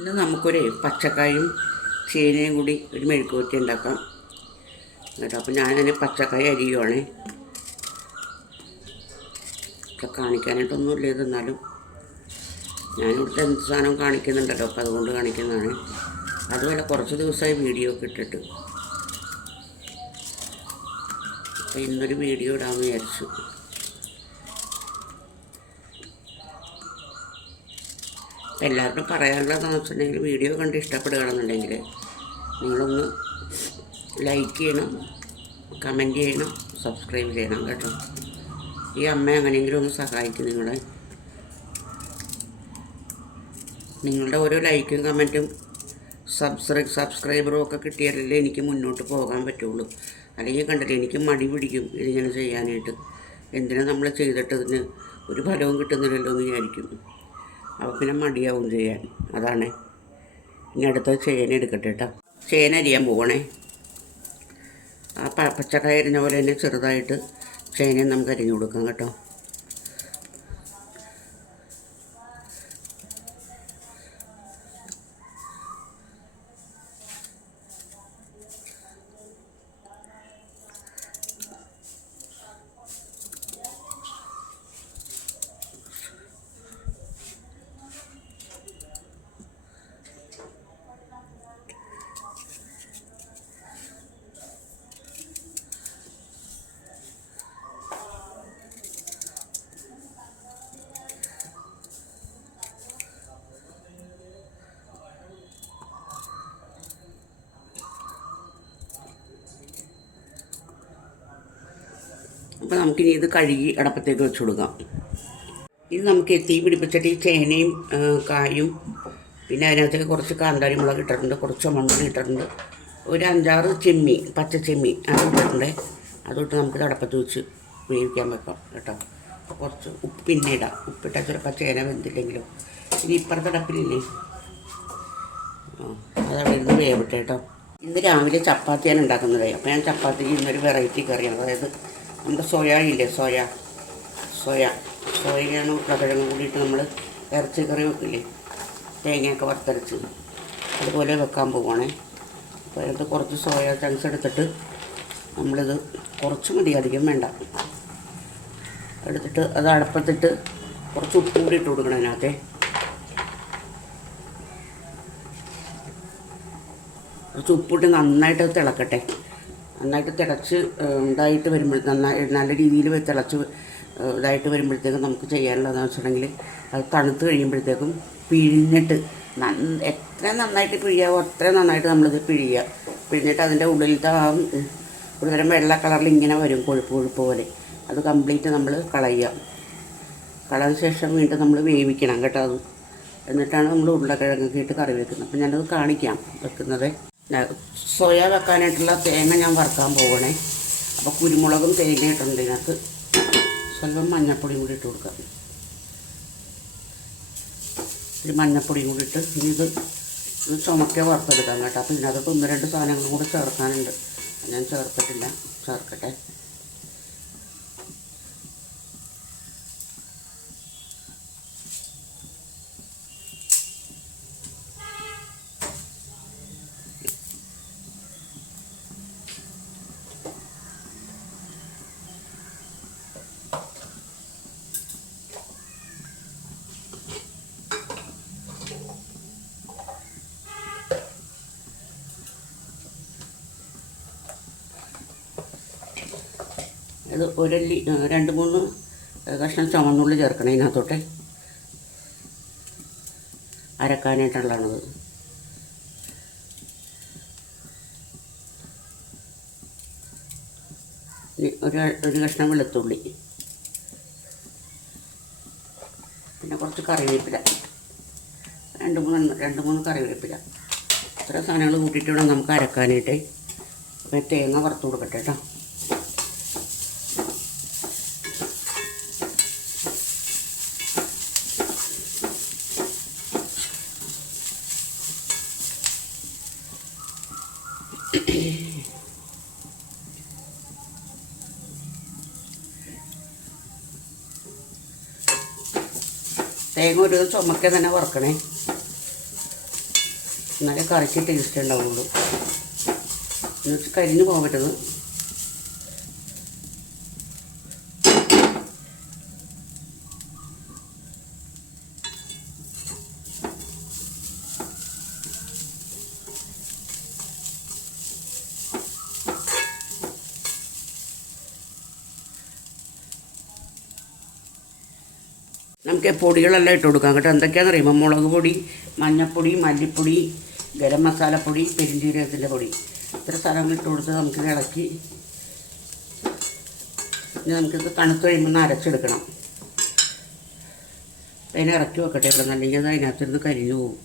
ഇന്ന് നമുക്കൊരു പച്ചക്കായും ചേനയും കൂടി ഒരു മെഴുക്കുവരട്ടി ഉണ്ടാക്കാം കേട്ടോ. അപ്പോൾ ഞാനതിന് പച്ചക്കായ അരിയുവാണ്. കാണിക്കാനായിട്ടൊന്നുമില്ല ഇത്, എന്നാലും ഞാനിവിടുത്തെ എന്ത് സാധനം കാണിക്കുന്നുണ്ടല്ലോ, അപ്പോൾ അതുകൊണ്ട് കാണിക്കുന്നതാണ്. അതുപോലെ കുറച്ച് ദിവസമായി വീഡിയോ ഒക്കെ ഇട്ടിട്ട്, അപ്പോൾ ഇന്നൊരു വീഡിയോ ഇടാമെന്ന് വിചാരിച്ചു. എല്ലാവർക്കും പറയാനുള്ളതെന്ന് വെച്ചിട്ടുണ്ടെങ്കിൽ, വീഡിയോ കണ്ട് ഇഷ്ടപ്പെടുകയാണെന്നുണ്ടെങ്കിൽ നിങ്ങളൊന്ന് ലൈക്ക് ചെയ്യണം, കമൻറ്റ് ചെയ്യണം, സബ്സ്ക്രൈബ് ചെയ്യണം കേട്ടോ. ഈ അമ്മ എങ്ങനെയെങ്കിലും ഒന്ന് സഹായിക്കും നിങ്ങളുടെ ഓരോ ലൈക്കും കമൻറ്റും സബ്സ്ക്രൈബറും ഒക്കെ കിട്ടിയാലല്ലേ എനിക്ക് മുന്നോട്ട് പോകാൻ പറ്റുള്ളൂ. അല്ലെങ്കിൽ കണ്ടില്ലേ, എനിക്ക് മടി പിടിക്കും ഇതിങ്ങനെ ചെയ്യാനായിട്ട്. എന്തിനാ നമ്മൾ ചെയ്തിട്ട് ഇതിന് ഒരു ഫലവും കിട്ടുന്നില്ലല്ലോ എന്ന് വിചാരിക്കും. അപ്പോൾ പിന്നെ മടിയാവും ചെയ്യാൻ. അതാണ്. ഇനി അടുത്ത ചേന എടുക്കട്ടെ കേട്ടോ. ചേന അരിയാൻ പോകണേ. ആ പച്ചക്കായ അരിഞ്ഞ പോലെ തന്നെ ചെറുതായിട്ട് ചേനയും നമുക്ക് അരിഞ്ഞു കൊടുക്കാം കേട്ടോ. അപ്പോൾ നമുക്കിനി ഇത് കഴുകി അടപ്പത്തേക്ക് വെച്ച് കൊടുക്കാം. ഇത് നമുക്ക് തീ പിടിപ്പിച്ചിട്ട് ഈ ചേനയും കായും, പിന്നെ അതിനകത്തേക്ക് കുറച്ച് കാന്താരി മുളക് ഇട്ടിട്ടുണ്ട്, കുറച്ച് ചുമന്നുള്ളി ഇട്ടിട്ടുണ്ട്, ഒരു 5-6 ചെമ്മീൻ, പച്ച ചെമ്മീൻ അത് ഇട്ടിട്ടുണ്ട്. അതൊട്ട് നമുക്ക് അടപ്പത്ത് വെച്ച് വേവിക്കാൻ വെക്കാം കേട്ടോ. അപ്പോൾ കുറച്ച് ഉപ്പ് പിന്നെ ഇടാം. ഉപ്പിട്ടാൽ ചിലപ്പോൾ ചേന വെന്തില്ലെങ്കിലും. ഇനി ഇപ്പുറത്തെ അടപ്പിലില്ലേ, അതവിടെ ഇരുന്ന് വേവിട്ടെ കേട്ടോ. ഇന്ന് രാവിലെ ചപ്പാത്തിയാണ് ഉണ്ടാക്കുന്നത്. അപ്പോൾ ഞാൻ ചപ്പാത്തിക്ക് ഇന്നൊരു വെറൈറ്റി കറിയാണ്. അതായത് നമ്മുടെ സോയയില്ലേ, സോയയാണ് ഉരുളക്കിഴങ്ങ് കൂടിയിട്ട് നമ്മൾ ഇറച്ചി കറി വെക്കില്ലേ, തേങ്ങയൊക്കെ വറുത്തരച്ച്, അതുപോലെ വെക്കാൻ പോവുകയാണേ. അപ്പോൾ അതിനകത്ത് കുറച്ച് സോയ ചങ്ക്സ് എടുത്തിട്ട് നമ്മളിത് കുറച്ച് മതി, അധികം വേണ്ട, എടുത്തിട്ട് അത് അടപ്പത്തിട്ട് കുറച്ച് ഉപ്പ് കൂടി ഇട്ട് കൊടുക്കണം അതിനകത്തെ. കുറച്ച് ഉപ്പിട്ട് നന്നായിട്ട് തിളക്കട്ടെ. നന്നായിട്ട് തിളച്ച് ഇതായിട്ട് വരുമ്പോൾ, നല്ല രീതിയിൽ തിളച്ച് ഇതായിട്ട് വരുമ്പോഴത്തേക്കും നമുക്ക് ചെയ്യാനുള്ളതെന്ന് വെച്ചിട്ടുണ്ടെങ്കിൽ, അത് തണുത്ത് കഴിയുമ്പോഴത്തേക്കും പിഴിഞ്ഞിട്ട് എത്ര നന്നായിട്ട് പിഴിയാവോ അത്ര നന്നായിട്ട് നമ്മളിത് പിഴിഞ്ഞിട്ട് അതിൻ്റെ ഉള്ളിലത്തെ ആ ഒരുതരം വെള്ള കളറിൽ ഇങ്ങനെ വരും, കൊഴുപ്പ് പോലെ. അത് കംപ്ലീറ്റ് നമ്മൾ കളഞ്ഞ ശേഷം വീണ്ടും നമ്മൾ വേവിക്കണം കേട്ടോ. അത് എന്നിട്ടാണ് നമ്മൾ ഉരുളക്കിഴങ്ങൊക്കെ ഇട്ട് കറി വെക്കുന്നത്. അപ്പം ഞാനത് കാണിക്കാം വെക്കുന്നത്. സോയ വെക്കാനായിട്ടുള്ള തേങ്ങ ഞാൻ വറുക്കാൻ പോകണേ. അപ്പോൾ കുരുമുളകും തേങ്ങ ഇട്ടുണ്ട്. ഇതിനകത്ത് സ്വല്പം മഞ്ഞൾപ്പൊടിയും കൂടി ഇട്ട് കൊടുക്കാം. ഒരു മഞ്ഞൾപ്പൊടിയും കൂടി ഇട്ട് ഇനി ഇത് ചുമക്കെ വറുത്തെടുക്കാം കേട്ടോ. അപ്പോൾ ഇതിനകത്ത് 1-2 സാധനങ്ങളും കൂടി ചേർക്കാനുണ്ട്. ഞാൻ ചേർത്തിട്ടില്ല, ചേർക്കട്ടെ. ഇത് 2-3 കഷ്ണം ചുമന്നുള്ളി ചേർക്കണം ഇതിനകത്തോട്ടെ, അരക്കാനായിട്ടുള്ളതാണത്. ഒരു കഷ്ണം വെളുത്തുള്ളി, പിന്നെ കുറച്ച് കറിവേപ്പില, 2-3 കറിവേപ്പില. ഇത്ര സാധനങ്ങൾ കൂട്ടിയിട്ട് വേണം നമുക്ക് അരക്കാനായിട്ട്. അപ്പോൾ തേങ്ങ വറുത്ത് കൊടുക്കട്ടെ കേട്ടോ. തേങ്ങ ഒരു ചുമക്കെ തന്നെ വറുക്കണേ. എന്നാലേ കറിക്ക് ടേസ്റ്റ് ഉണ്ടാവുള്ളൂ. എന്ന് വെച്ചാൽ കരിഞ്ഞു പോകാൻ പറ്റുന്നത്. നമുക്ക് പൊടികളെല്ലാം ഇട്ട് കൊടുക്കാം കേട്ടോ. എന്തൊക്കെയാണെന്ന് അറിയുമ്പോൾ മുളക് പൊടി, മഞ്ഞൾപ്പൊടി, മല്ലിപ്പൊടി, ഗരം മസാലപ്പൊടി, പെരിഞ്ജീരകത്തിൻ്റെ പൊടി, ഇത്ര സാധനങ്ങൾ ഇട്ട് കൊടുത്ത് നമുക്കിത് ഇളക്കി ഇനി നമുക്കിത് തണുത്ത് കഴിയുമ്പോൾ അരച്ചെടുക്കണം. അതിനെ ഇറക്കി വെക്കട്ടെ ഇവിടെ, അല്ലെങ്കിൽ അത് അതിനകത്തിരുന്ന് കരിഞ്ഞു പോകും.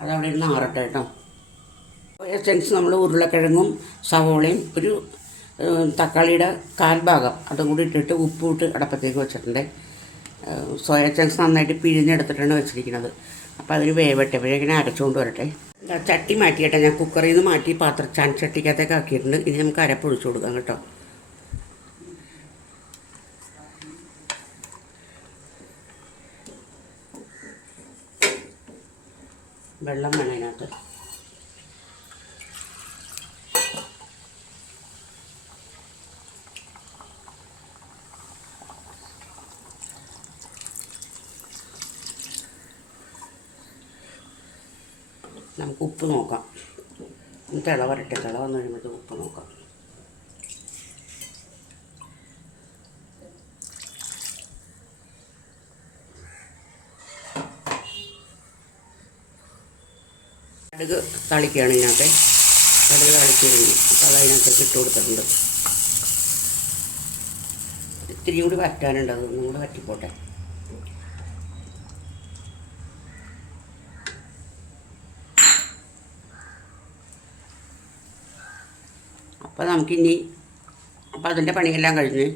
അതവിടെ ഇരുന്ന് ആറട്ടെ കേട്ടോ. എസൻസ് നമ്മൾ ഉരുളക്കിഴങ്ങും സവോളയും ഒരു തക്കാളിയുടെ 1/4 ഭാഗം അതും കൂടി ഇട്ടിട്ട് ഉപ്പിട്ട് അടപ്പത്തേക്ക് വെച്ചിട്ടുണ്ട്. സോയ ചങ്ക്സ് നന്നായിട്ട് പിഴിഞ്ഞെടുത്തിട്ടാണ് വെച്ചിരിക്കുന്നത്. അപ്പോൾ അതിന് വേവട്ടെ, ഇങ്ങനെ അരച്ചുകൊണ്ട് വരട്ടെ. ചട്ടി മാറ്റിയിട്ടെ, ഞാൻ കുക്കറിൽ നിന്ന് മാറ്റി ചട്ടിക്കകത്തേക്ക് ആക്കിയിട്ടുണ്ട്. ഇനി നമുക്ക് അരപ്പൊഴിച്ച് കൊടുക്കാം കേട്ടോ. വെള്ളം വേണം അതിനകത്ത്. നമുക്ക് ഉപ്പ് നോക്കാം. തിള വരട്ടെ, തിള വന്നു കഴിയുമ്പോഴത്തേക്ക് ഉപ്പ് നോക്കാം. കടുക് തളിക്കുകയാണ് ഇതിനകത്ത്. കടുക് തളിച്ച് കഴിഞ്ഞു. അപ്പോൾ അത് അതിനകത്തേക്ക് ഇട്ട് കൊടുത്തിട്ടുണ്ട്. ഇത്തിരി കൂടി വറ്റാനുണ്ട്, അതൊന്നും കൂടി വറ്റിപ്പോട്ടെ. അപ്പോൾ നമുക്കിനി അതിൻ്റെ പണിയെല്ലാം കഴിഞ്ഞ്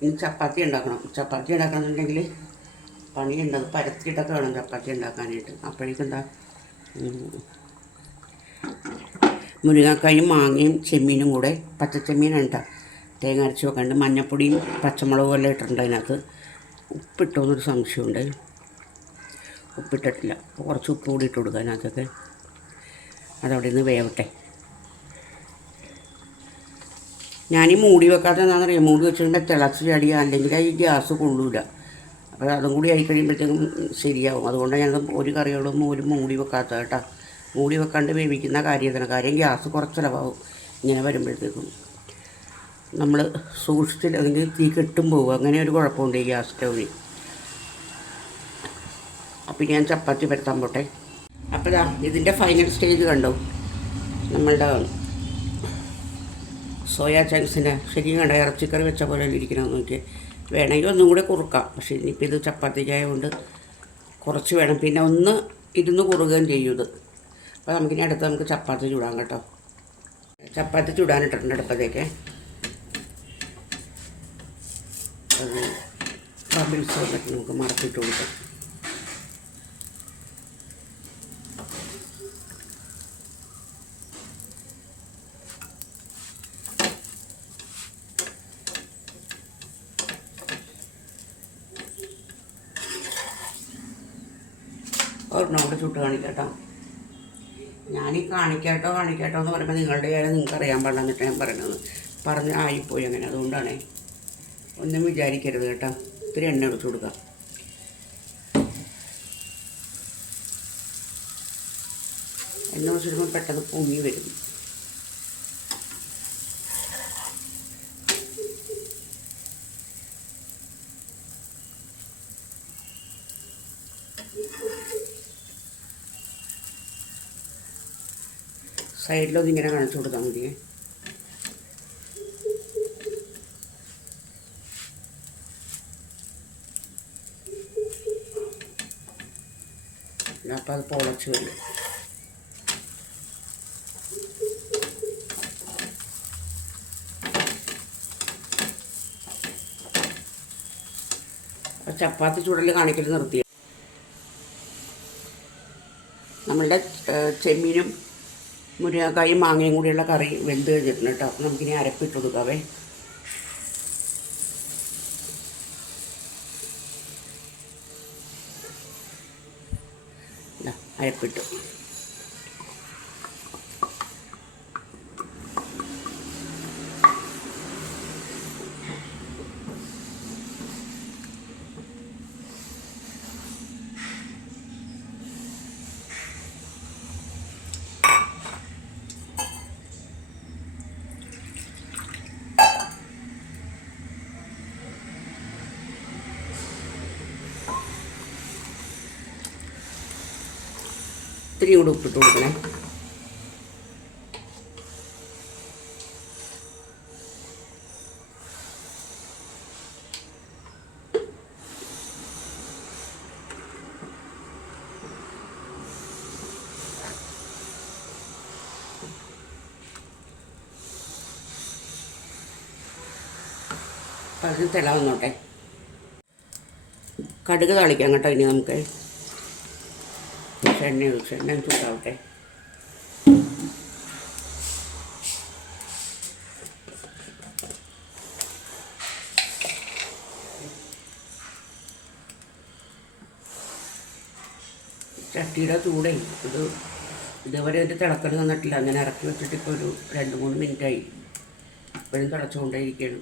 ഇനി ചപ്പാത്തി ഉണ്ടാക്കണം. ചപ്പാത്തി ഉണ്ടാക്കണമെന്നുണ്ടെങ്കിൽ പണിയുണ്ട്. പരത്തിയിട്ടൊക്കെ വേണം ചപ്പാത്തി ഉണ്ടാക്കാനായിട്ട്. അപ്പോഴേക്കെന്താ മുരിങ്ങക്കായും മാങ്ങയും ചെമ്മീനും കൂടെ, പച്ചച്ചെമ്മീനാണ് കേട്ടോ, തേങ്ങ അരച്ച് വെക്കാണ്ട്. മഞ്ഞൾപ്പൊടിയും പച്ചമുളകും എല്ലാം ഇട്ടിട്ടുണ്ട് അതിനകത്ത്. ഉപ്പിട്ടോന്നൊരു സംശയമുണ്ട്. ഉപ്പിട്ടിട്ടില്ല. കുറച്ച് ഉപ്പ് കൂടി ഇട്ട് കൊടുക്കുക അതിനകത്തൊക്കെ. അതവിടെ നിന്ന് വേവട്ടെ. ഞാനീ മൂടി വെക്കാത്ത എന്താണെന്നറിയാം, മൂടി വെച്ചിട്ടുണ്ടെങ്കിൽ തിളച്ച് ചടിയുക, അല്ലെങ്കിൽ ഈ ഗ്യാസ് കൊള്ളൂല. അപ്പോൾ അതും കൂടി ആയി കഴിയുമ്പോഴത്തേക്കും ശരിയാവും. അതുകൊണ്ടാണ് ഞാൻ ഒരു കറികളൊന്നും ഒരു മൂടി വെക്കാത്ത കേട്ടോ. മൂടി വെക്കാണ്ട് വേവിക്കുന്ന കാര്യം ഗ്യാസ് കുറച്ച് ചിലവാകും. ഇങ്ങനെ വരുമ്പോഴത്തേക്കും നമ്മൾ സൂക്ഷിച്ചില്ല, അല്ലെങ്കിൽ തീ കെട്ടും പോകും. അങ്ങനെ ഒരു കുഴപ്പമുണ്ട് ഈ ഗ്യാസ് സ്റ്റൗവിന്. അപ്പോൾ ഞാൻ ചപ്പാത്തി പരത്താൻ പോട്ടെ. അപ്പോൾ ഇതിൻ്റെ ഫൈനൽ സ്റ്റേജ് കണ്ടോ, നമ്മളുടെ സോയാ ചങ്ക്സിൻ്റെ ശരിക്കും കണ്ട ഇറച്ചിക്കറി വെച്ച പോലെ ഇരിക്കണമെന്ന് നോക്കി. വേണമെങ്കിൽ ഒന്നും കൂടെ കുറുക്കാം. പക്ഷേ ഇനിയിപ്പോൾ ഇത് ചപ്പാത്തിക്കായതുകൊണ്ട് കുറച്ച് വേണം. പിന്നെ ഒന്ന് ഇരുന്ന് കുറുകയും ചെയ്യും ഇത്. അപ്പോൾ നമുക്കിനി അടുത്ത് നമുക്ക് ചപ്പാത്തി ചൂടാം കേട്ടോ. ചപ്പാത്തി ചൂടാനിട്ടിട്ടുണ്ട് അടുപ്പത്തേക്ക്. അത് ബബിൾസ് വന്നിട്ട് നമുക്ക് മറച്ചിട്ട് കൊടുക്കാം. ഒരെണ്ണോട് ചുട്ട് കാണിക്കാട്ടോ. ഞാനീ കാണിക്കാട്ടോ എന്ന് പറയുമ്പോൾ നിങ്ങളുടെ കാര്യം നിങ്ങൾക്ക് അറിയാൻ പാടില്ലെന്നിട്ട് ഞാൻ പറഞ്ഞ് ആയിപ്പോയി അങ്ങനെ. അതുകൊണ്ടാണേ, ഒന്നും വിചാരിക്കരുത് കേട്ടോ. ഇത്തിരി എണ്ണ ഒഴിച്ച് കൊടുക്കാം. എണ്ണ ഒഴിച്ചിടുമ്പോൾ പെട്ടെന്ന് പൊങ്ങി വരും. സൈഡിലൊന്നും ഇങ്ങനെ കാണിച്ചു കൊടുത്താൽ മതിയേ. അപ്പോൾ അത് പൊളച്ച് വരും. ചപ്പാത്തി ചൂടൽ കാണിക്കൽ നിർത്തി. നമ്മളുടെ ചെമ്മീനും മുരിങ്ങക്കായും മാങ്ങയും കൂടിയുള്ള കറി വെന്ത് കഴിഞ്ഞിട്ടുണ്ട് കേട്ടോ. അപ്പോൾ നമുക്കിനി അരപ്പിട്ട് കൊടുക്കാവേ. അരപ്പിട്ടു. ഇത്തിരി കൂടെ ഉപ്പിട്ട് കൊടുക്കണേ. അതിന് തിള വന്നോട്ടെ. കടുക് താളിക്കാം കേട്ടോ. ഇനി നമുക്ക് എണ്ണ ഒഴിച്ച് എണ്ണ ചൂടാവട്ടെ. ചട്ടിയുടെ ചൂടേ ഇതുവരെ ഒരു തിളക്കൽ തന്നിട്ടില്ല. അങ്ങനെ ഇറക്കി വെച്ചിട്ട് ഇപ്പോൾ ഒരു 2-3 മിനിറ്റായി. ഇപ്പോഴും തിളച്ചുകൊണ്ടേയിരിക്കുകയാണ്.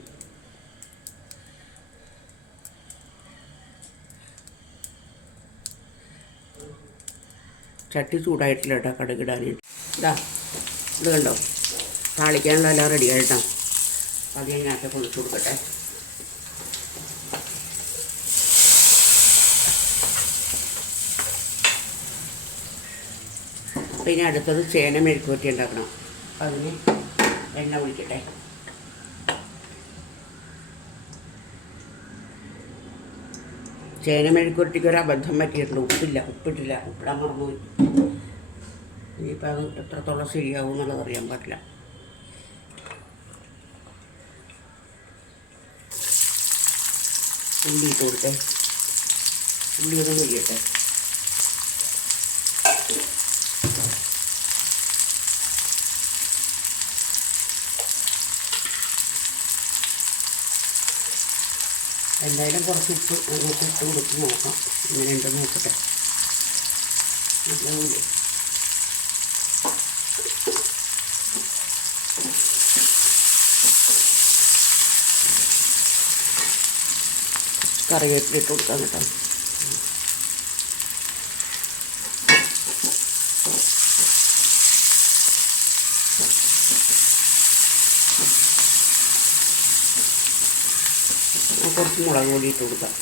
ചട്ടി ചൂടായിട്ടില്ല കേട്ടോ കടുകിടാനായിട്ട്. ഇത് കണ്ടോ, താളിക്കാനുള്ള എല്ലാം റെഡി ആയിട്ടോ. അത് അതിനകത്ത് പൊളിച്ചു കൊടുക്കട്ടെ. അപ്പോൾ ഇനി അടുത്തത് ചേന മെഴുക്കുവരട്ടി ഉണ്ടാക്കണം. അതിന് എണ്ണ ഒഴിക്കട്ടെ. ചേന മെഴുക്കുവരട്ടിക്ക് ഒരു അബദ്ധം പറ്റിയിട്ടുണ്ട്. ഉപ്പിട്ടില്ല. ഉപ്പിടാൻ മറന്നുപോയി. ഇനിയിപ്പോൾ അത് എത്രത്തോളം ശരിയാവും എന്നുള്ളത് അറിയാൻ പാടില്ല. ഉള്ളി ഇട്ട് കൊടുത്തേ. ഉള്ളി ഒന്ന് മുരിയട്ടെ. എന്തായാലും കുറച്ച് ഉപ്പ് നമുക്ക് ഇട്ട് കൊടുത്ത് നോക്കാം. ഇങ്ങനെ ഉണ്ടെന്ന് നോക്കട്ടെ. കറിവേപ്പില ഇട്ട് കൊടുക്കാം കേട്ടോ. കുറച്ച് മുളക് പൊടി ഇട്ട് കൊടുക്കാം.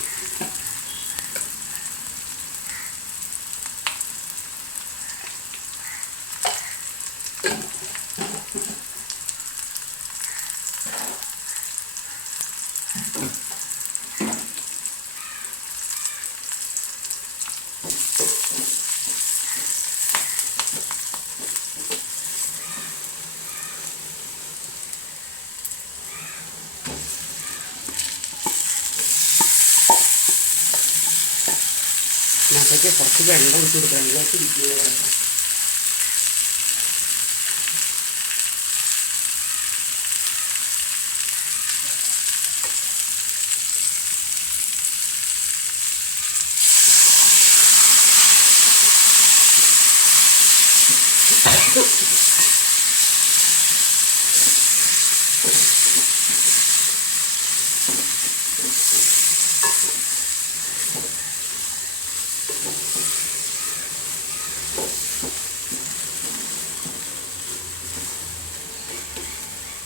അതിനകത്തേക്ക് കുറച്ച് വെള്ളം ഒഴിച്ച് കൊടുക്കുക. വെള്ളമൊക്കെ ഇരിക്കുന്നത്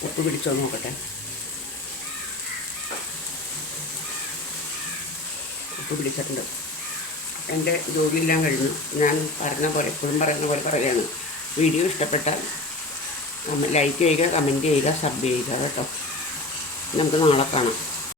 ഉപ്പ് പിടിച്ചോ നോക്കട്ടെ. ഉപ്പ് പിടിച്ചിട്ടുണ്ട്. എൻ്റെ ജോലിയെല്ലാം കഴിഞ്ഞു. ഞാൻ എപ്പോഴും പറയുന്ന പോലെ പറയുകയാണ്. വീഡിയോ ഇഷ്ടപ്പെട്ടാൽ ലൈക്ക് ചെയ്യുക, കമൻറ്റ് ചെയ്യുക, സബ് ചെയ്യുക കേട്ടോ. നമുക്ക് നാളെ കാണാം.